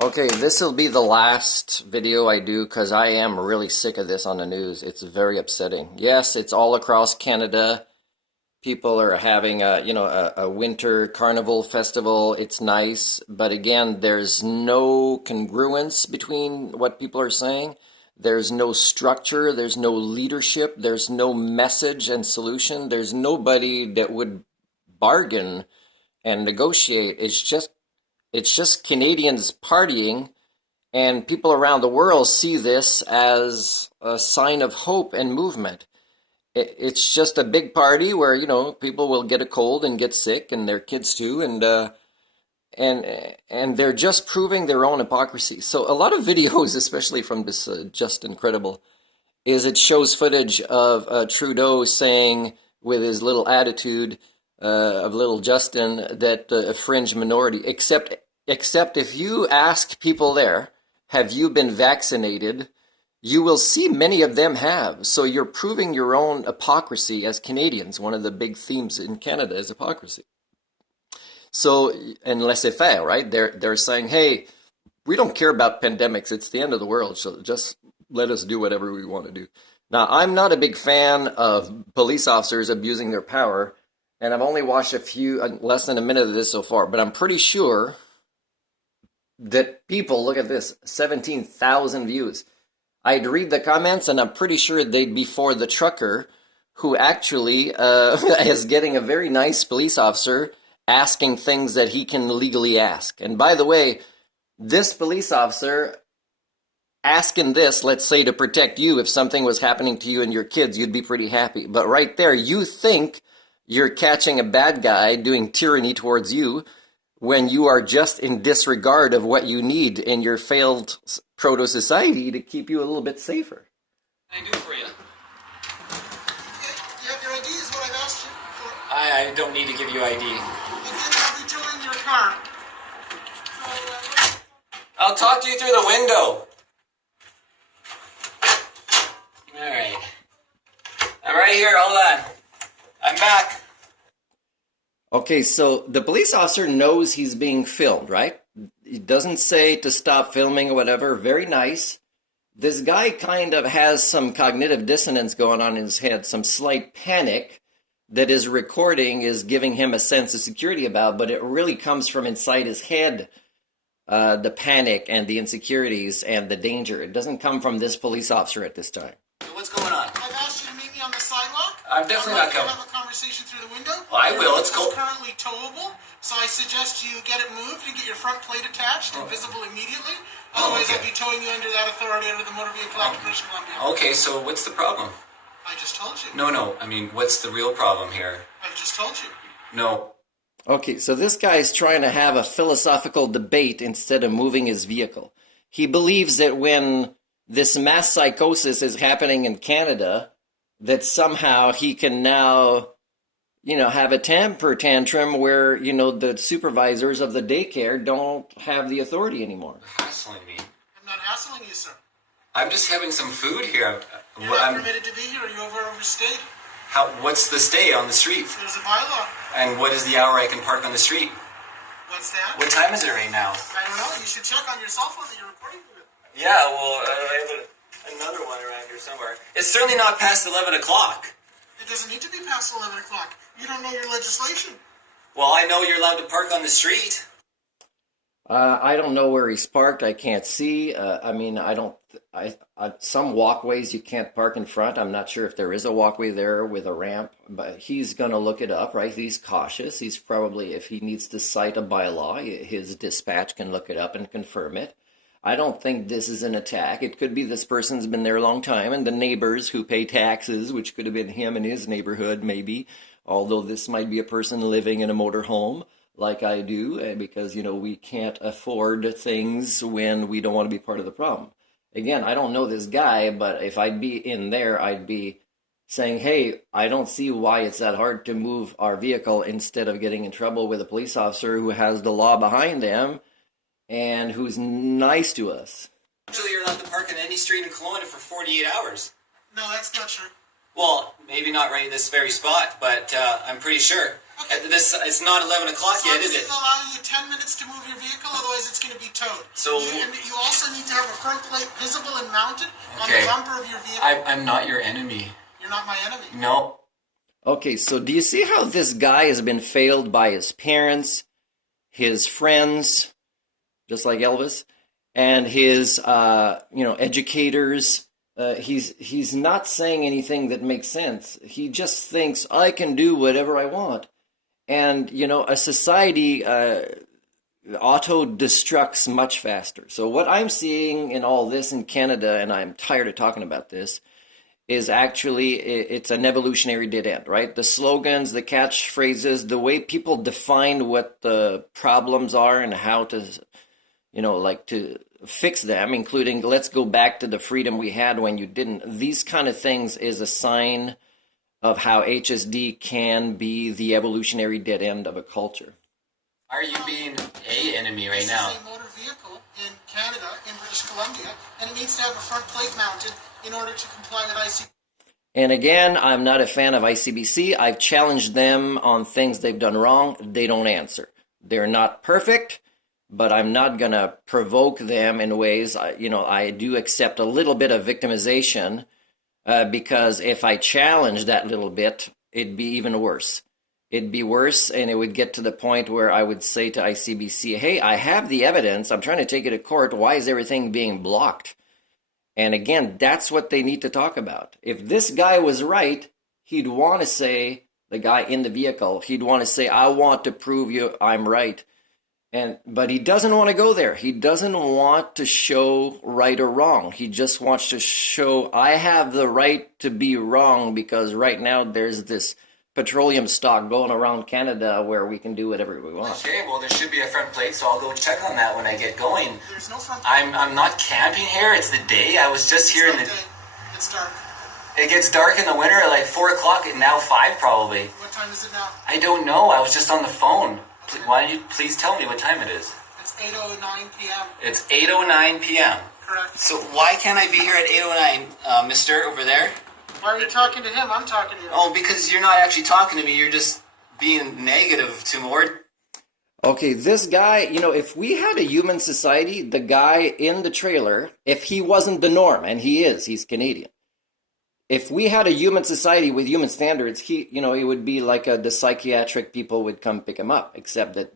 Okay, this will be the last video I do because I am really sick of this on the news. It's very upsetting. Yes, it's all across Canada. People are having a winter carnival festival. It's nice, but again, there's no congruence between what people are saying. There's no structure, there's no leadership, there's no message and solution. There's nobody that would bargain and negotiate. It's just Canadians partying, and people around the world see this as a sign of hope and movement. It's just a big party where, people will get a cold and get sick, and their kids too, and they're just proving their own hypocrisy. So a lot of videos, especially from this Justin Credible, is it shows footage of Trudeau saying with his little attitude of little Justin that a fringe minority, except if you ask people there, have you been vaccinated? You will see many of them have. So you're proving your own hypocrisy as Canadians. One of the big themes in Canada is hypocrisy. So, and laissez-faire, right? They're saying, hey, we don't care about pandemics. It's the end of the world. So just let us do whatever we want to do. Now, I'm not a big fan of police officers abusing their power. And I've only watched less than a minute of this so far. But I'm pretty sure that people, look at this, 17,000 views. I'd read the comments, and I'm pretty sure they'd be for the trucker who actually is getting a very nice police officer asking things that he can legally ask. And by the way, this police officer asking this, let's say to protect you, if something was happening to you and your kids, you'd be pretty happy. But right there, you think you're catching a bad guy doing tyranny towards you when you are just in disregard of what you need in your failed proto-society to keep you a little bit safer. What can I do for you? You have your ID is what I've asked you for. I don't need to give you ID. Okay, I'll be towing your car. I'll talk to you through the window. Alright. I'm right here, hold on. I'm back. Okay, so the police officer knows he's being filmed, right? He doesn't say to stop filming or whatever. Very nice. This guy kind of has some cognitive dissonance going on in his head, some slight panic that his recording is giving him a sense of security about, but it really comes from inside his head, the panic and the insecurities and the danger. It doesn't come from this police officer at this time. What's going on? I've asked you to meet me on the sidewalk. I'm definitely not coming. Have a conversation through the window. Well, I will. Let's go. It's currently towable, so I suggest you get it moved and get your front plate attached and visible immediately. Otherwise, okay. I'll be towing you under that authority under the Motor Vehicle Act of British Columbia. Okay, so what's the problem? I just told you. No, I mean, what's the real problem here? I've just told you. No. Okay, so this guy's trying to have a philosophical debate instead of moving his vehicle. He believes that when this mass psychosis is happening in Canada, that somehow he can now, have a temper tantrum where, the supervisors of the daycare don't have the authority anymore. Hassling me. I'm not hassling you, sir. I'm just having some food here. You're not permitted to be here. You overstayed. What's the stay on the street? There's a bylaw. And what is the hour I can park on the street? What's that? What time is it right now? I don't know. You should check on your cell phone that you're recording with. Yeah, well, I have another one around here somewhere. It's certainly not past 11 o'clock. It doesn't need to be past 11 o'clock. You don't know your legislation. Well, I know you're allowed to park on the street. I don't know where he's parked. I can't see. Some walkways you can't park in front. I'm not sure if there is a walkway there with a ramp, but he's going to look it up, right? He's cautious. He's probably, if he needs to cite a bylaw, his dispatch can look it up and confirm it. I don't think this is an attack. It could be this person's been there a long time, and the neighbors who pay taxes, which could have been him in his neighborhood, maybe, although this might be a person living in a motorhome, like I do, because, we can't afford things when we don't want to be part of the problem. Again, I don't know this guy, but if I'd be in there, I'd be saying, hey, I don't see why it's that hard to move our vehicle instead of getting in trouble with a police officer who has the law behind them and who's nice to us. Actually, you're allowed to park on any street in Kelowna for 48 hours. No, that's not true. Well, maybe not right in this very spot, but I'm pretty sure. Okay. It's not 11 o'clock yet, is it? It'll allow you 10 minutes to move your vehicle, otherwise it's going to be towed. So and you also need to have a front plate visible and mounted on Okay. the bumper of your vehicle. I'm not your enemy. You're not my enemy. No. Okay, so do you see how this guy has been failed by his parents, his friends, just like Elvis, and his educators? He's not saying anything that makes sense. He just thinks I can do whatever I want, and a society auto destructs much faster. So what I'm seeing in all this in Canada, and I'm tired of talking about this, is actually it's an evolutionary dead end, right? The slogans, the catchphrases, the way people define what the problems are and how to, to fix them, including let's go back to the freedom we had when you didn't. These kind of things is a sign of how HSD can be the evolutionary dead end of a culture. Are you being a enemy right now? This is a motor vehicle in Canada, in British Columbia, and it needs to have a front plate mounted in order to comply with IC. And again, I'm not a fan of ICBC. I've challenged them on things they've done wrong. They don't answer. They're not perfect, but I'm not going to provoke them in ways. I do accept a little bit of victimization because if I challenge that little bit, it'd be even worse. It'd be worse, and it would get to the point where I would say to ICBC, hey, I have the evidence. I'm trying to take it to court. Why is everything being blocked? And again, that's what they need to talk about. If this guy was right, he'd want to say, the guy in the vehicle, he'd want to say, I want to prove you I'm right. But he doesn't want to go there. He doesn't want to show right or wrong. He just wants to show, I have the right to be wrong because right now there's this Petroleum-stock going around Canada where we can do whatever we want. Okay, well there should be a front plate, so I'll go check on that when I get going. There's no front plate. I'm not camping here. It's the day. I was just here in the. Day. It's dark. It gets dark in the winter at like 4 o'clock, and now 5 probably. What time is it now? I don't know. I was just on the phone. Why don't you please tell me what time it is? It's 8:09 p.m. It's 8:09 p.m. Correct. So why can't I be here at 8:09, mister, over there? Why are you talking to him? I'm talking to you. Oh, because you're not actually talking to me. You're just being negative toward. Okay, this guy, if we had a human society, the guy in the trailer, if he wasn't the norm, and he's Canadian. If we had a human society with human standards, it would be like the psychiatric people would come pick him up, except that,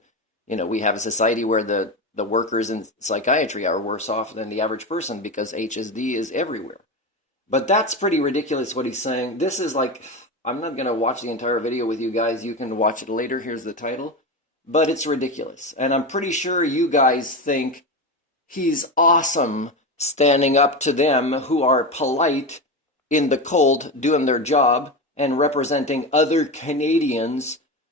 we have a society where the workers in psychiatry are worse off than the average person because HSD is everywhere. But that's pretty ridiculous what he's saying. This is like, I'm not going to watch the entire video with you guys. You can watch it later. Here's the title. But it's ridiculous. And I'm pretty sure you guys think he's awesome standing up to them who are polite in the cold, doing their job, and representing other Canadians